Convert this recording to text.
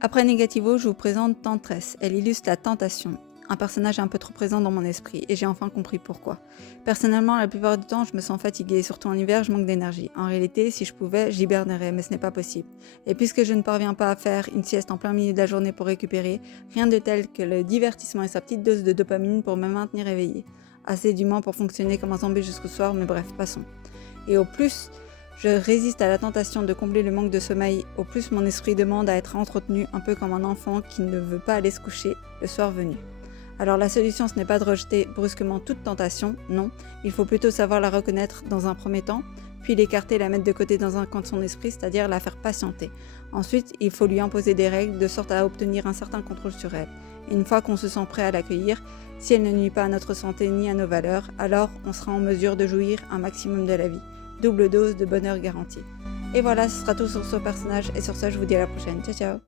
Après Negativo, je vous présente Tentress. Elle illustre la tentation, un personnage un peu trop présent dans mon esprit, et j'ai enfin compris pourquoi. Personnellement, la plupart du temps, je me sens fatiguée, surtout en hiver, je manque d'énergie. En réalité, si je pouvais, j'hibernerais, mais ce n'est pas possible. Et puisque je ne parviens pas à faire une sieste en plein milieu de la journée pour récupérer, rien de tel que le divertissement et sa petite dose de dopamine pour me maintenir éveillée. Assez du moins pour fonctionner comme un zombie jusqu'au soir, mais bref, passons. Et au plus je résiste à la tentation de combler le manque de sommeil, au plus mon esprit demande à être entretenu un peu comme un enfant qui ne veut pas aller se coucher le soir venu. Alors la solution, ce n'est pas de rejeter brusquement toute tentation, non, il faut plutôt savoir la reconnaître dans un premier temps, puis l'écarter, la mettre de côté dans un coin de son esprit, c'est-à-dire la faire patienter. Ensuite, il faut lui imposer des règles de sorte à obtenir un certain contrôle sur elle. Et une fois qu'on se sent prêt à l'accueillir, si elle ne nuit pas à notre santé ni à nos valeurs, alors on sera en mesure de jouir un maximum de la vie. Double dose de bonheur garantie. Et voilà, ce sera tout sur ce personnage, et sur ça, je vous dis à la prochaine. Ciao ciao.